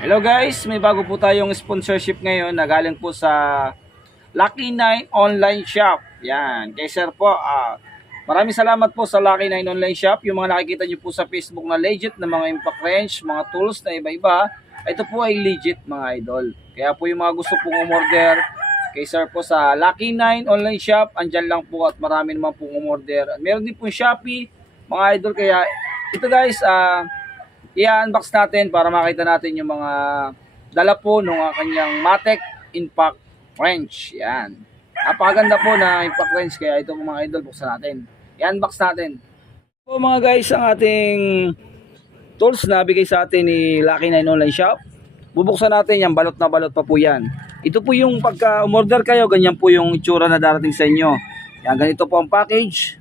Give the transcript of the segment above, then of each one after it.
Hello guys, may bago po tayong sponsorship ngayon na galing po sa Lucky 9 Online Shop. Yan, kay sir po. Maraming salamat po sa Lucky 9 Online Shop. Yung mga nakikita nyo po sa Facebook na legit na mga impact wrench, mga tools na iba-iba, ito po ay legit mga idol. Kaya po yung mga gusto pong umorder kay sir po sa Lucky 9 Online Shop, andyan lang po at marami naman pong umorder. Meron din po Shopee mga idol. Kaya ito guys, i-unbox natin para makita natin yung mga dala po ng kanyang Matek Impact Wrench. Yan. Napakaganda po na impact wrench, kaya ito mga idol, buksan natin. I-unbox natin. Po mga guys, ang ating tools na bigay sa atin ni Lucky 9 Online Shop. Bubuksan natin yan, balot na balot pa po yan. Ito po yung pagka umorder kayo, ganyan po yung itsura na darating sa inyo. Yan, ganito po ang package.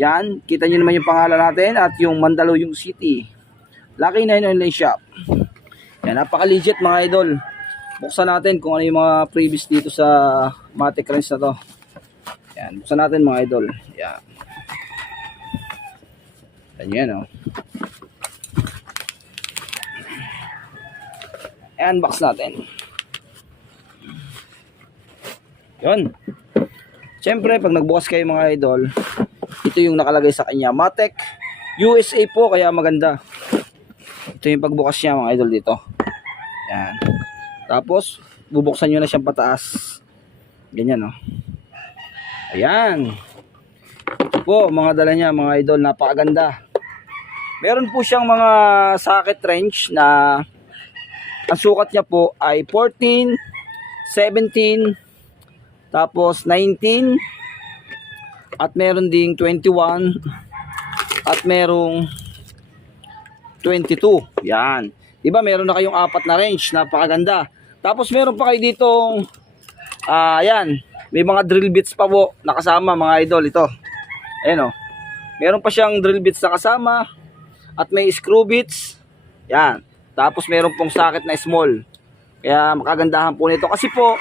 Yan, kita nyo naman yung pangalan natin at yung Mandaluyong City. Lucky 9 Online Shop. Yan, napaka-legit mga idol. Buksan natin kung ano yung mga previous dito sa Matek wrench na to. Yan, buksan natin mga idol. Yan. Yan oh. Unbox natin. Yun. Siyempre, pag nagbukas kayo mga idol, ito yung nakalagay sa kanya. Matek USA po, kaya maganda. Ito yung pagbukas niya mga idol dito. Yan. Tapos, bubuksan nyo na siyang pataas. Ganyan oh. Ayan. Ito po, mga dala niya mga idol, napakaganda. Meron po siyang mga socket wrench na ang sukat niya po ay 14, 17, tapos 19, at meron ding 21, at merong 22. Yan. Diba meron na kayong apat na wrench, napakaganda. Tapos meron pa kayo ditong ayan, may mga drill bits pa po nakasama mga idol ito. Ayan oh. Meron pa siyang drill bits na kasama at may screw bits. Yan. Tapos meron pong socket na small. Kaya makagandahan po nito kasi po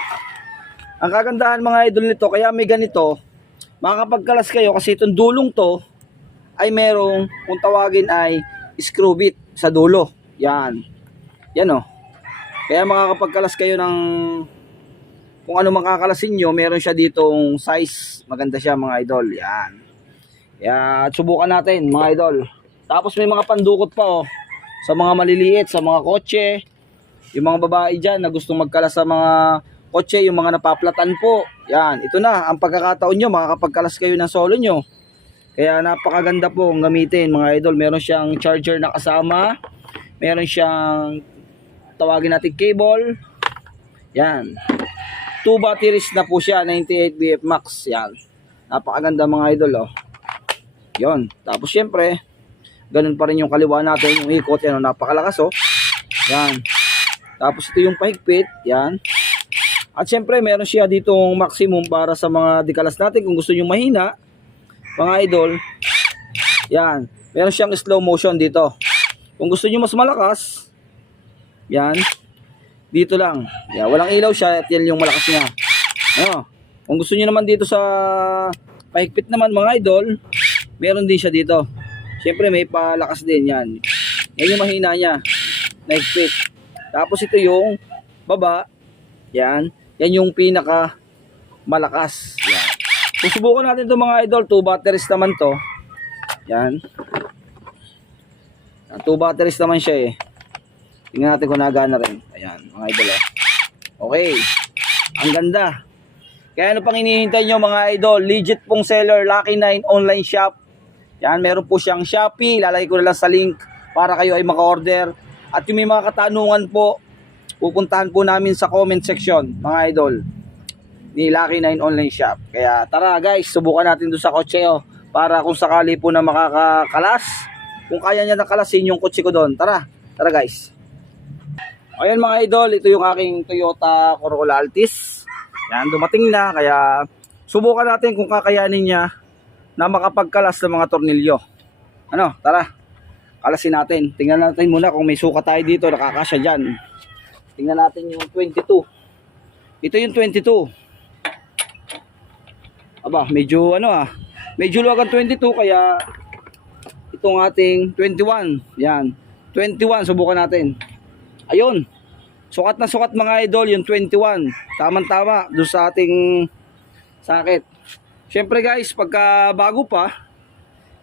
ang kagandahan mga idol nito, kaya may ganito, makakapagkalas kayo kasi itong dulong to ay merong kung tawagin ay screw bit sa dulo. Yan. Yan oh. Kaya makakapagkalas kayo ng kung ano makakalasin nyo, meron siya ditong size. Maganda siya mga idol. Yan. Kaya subukan natin mga idol. Tapos may mga pandukot pa oh. Sa mga maliliit, sa mga kotse. Yung mga babae dyan na gustong magkalas sa mga kotse, yung mga napaplatan po. Yan. Ito na ang pagkakataon nyo, makakapagkalas kayo ng solo nyo. Kaya napakaganda po ang gamitin mga idol. Meron siyang charger na kasama. Meron siyang tawagin natin cable. Yan. 2 batteries na po siya, 98 BF Max. Yan. Napakaganda mga idol oh. Yon. Tapos syempre, ganun pa rin yung kaliwa natin, yung ikot, yan, napakalakas oh. Yan. Tapos ito yung pahigpit, yan. At syempre, meron siya ditong maximum para sa mga dikalas natin kung gusto nyo mahina, mga idol. Yan. Meron siyang slow motion dito. Kung gusto nyo mas malakas, yan. Dito lang. Yan. Walang ilaw siya at yan yung malakas niya. Ano? Kung gusto nyo naman dito sa pahigpit naman mga idol, meron din siya dito. Siyempre may palakas din yan. Yan yung mahina niya. Nahigpit. Tapos ito yung baba. Yan. Yan yung pinaka malakas. Yan. Susubukan natin ito mga idol. 2 batteries naman to. Yan. 2 batteries naman siya eh. Tingnan natin kung nagana rin. Ayan mga idol eh. Okay. Ang ganda. Kaya ano pang hinihintay nyo mga idol? Legit pong seller. Lucky 9 Online Shop. Yan, meron po siyang Shopee. Lalagay ko na lang sa link para kayo ay maka-order. At yung may mga katanungan po, pupuntahan po namin sa comment section, mga idol, ni Lucky 9 Online Shop. Kaya tara guys, subukan natin doon sa kotse oh, para kung sakali po na makakakalas, kung kaya niya nakalasin yung kotse ko doon. Tara, tara guys. Ayan mga idol, ito yung aking Toyota Corolla Altis. Yan, dumating na, kaya subukan natin kung kakayanin niya na makapagkalas ng mga tornilyo. Ano, tara. Kalasin natin. Tingnan natin muna kung may suka tayo dito, nakakasya dyan. Tingnan natin yung 22. Ito yung 22. Aba, medyo ano medyo luwag ang 22, kaya itong ating 21. Yan. 21, subukan natin. Ayun. Sukat na sukat mga idol yung 21. Tama-tama doon sa ating sakit. Siyempre guys, pagka bago pa,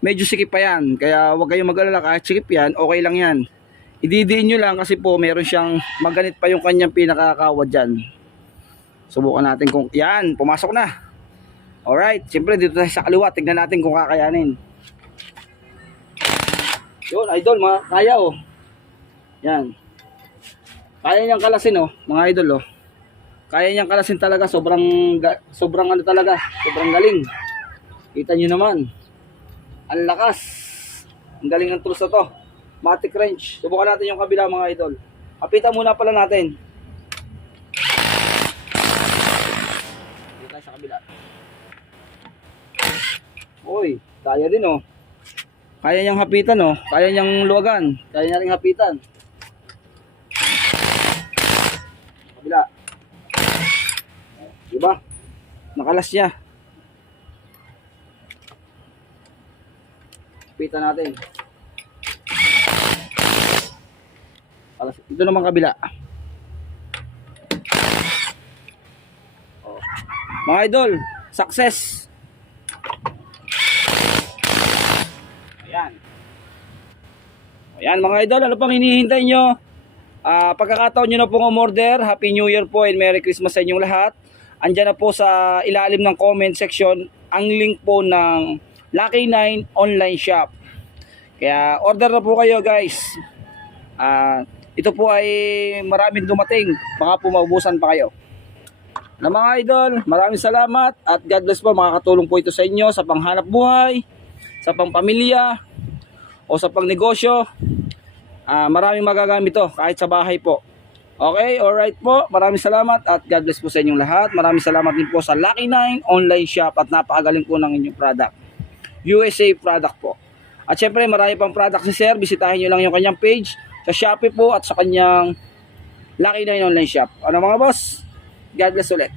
medyo sikip pa yan. Kaya huwag kayong mag-alala, kahit sikip yan, okay lang yan. Ididiin nyo lang kasi po meron siyang maganit pa yung kanyang pinakakawad dyan. Subukan natin kung yan, pumasok na. Alright, siyempre dito tayo sa kaliwa, tignan natin kung kakayanin. Yun, idol, kaya oh. Yan. Kaya niyang kalasin oh, mga idol oh. Kaya niyang kalasin talaga, sobrang ano talaga, sobrang galing. Kita niyo naman. Ang lakas. Ang galing ng tools na to. Matic wrench. Subukan natin yung kabila mga idol. Kapitan muna pala natin. Dito tayo sa kabila. Uy, kaya din oh. Kaya niyang hapitan oh. Kaya niyang luwagan. Kaya niya ring hapitan. Kabila. Diba? Nakalas niya. Hapitan natin. Ito naman kabila. Oh. Mga idol, success. Ayan. Ayan mga idol, ano pang hinihintay nyo? Pagkakataon nyo na pong umorder, Happy New Year po and Merry Christmas sa inyong lahat. Andyan na po sa ilalim ng comment section ang link po ng Lucky 9 online shop. Kaya order na po kayo guys. Ito po ay maraming dumating. Baka po maubusan pa kayo. Na mga idol, maraming salamat at God bless po. Makakatulong po ito sa inyo sa panghanap buhay, sa pangpamilya o sa pangnegosyo. Maraming magagamit ito kahit sa bahay po. Okay, alright po. Maraming salamat at God bless po sa inyong lahat. Maraming salamat din po sa Lucky 9 online shop at napakagaling po ng inyong product. USA product po. At syempre marami pang product si Sir. Bisitahin nyo lang yung kanyang page sa Shopee po at sa kanyang Lucky 9 online shop. Ano mga boss? God bless ulit.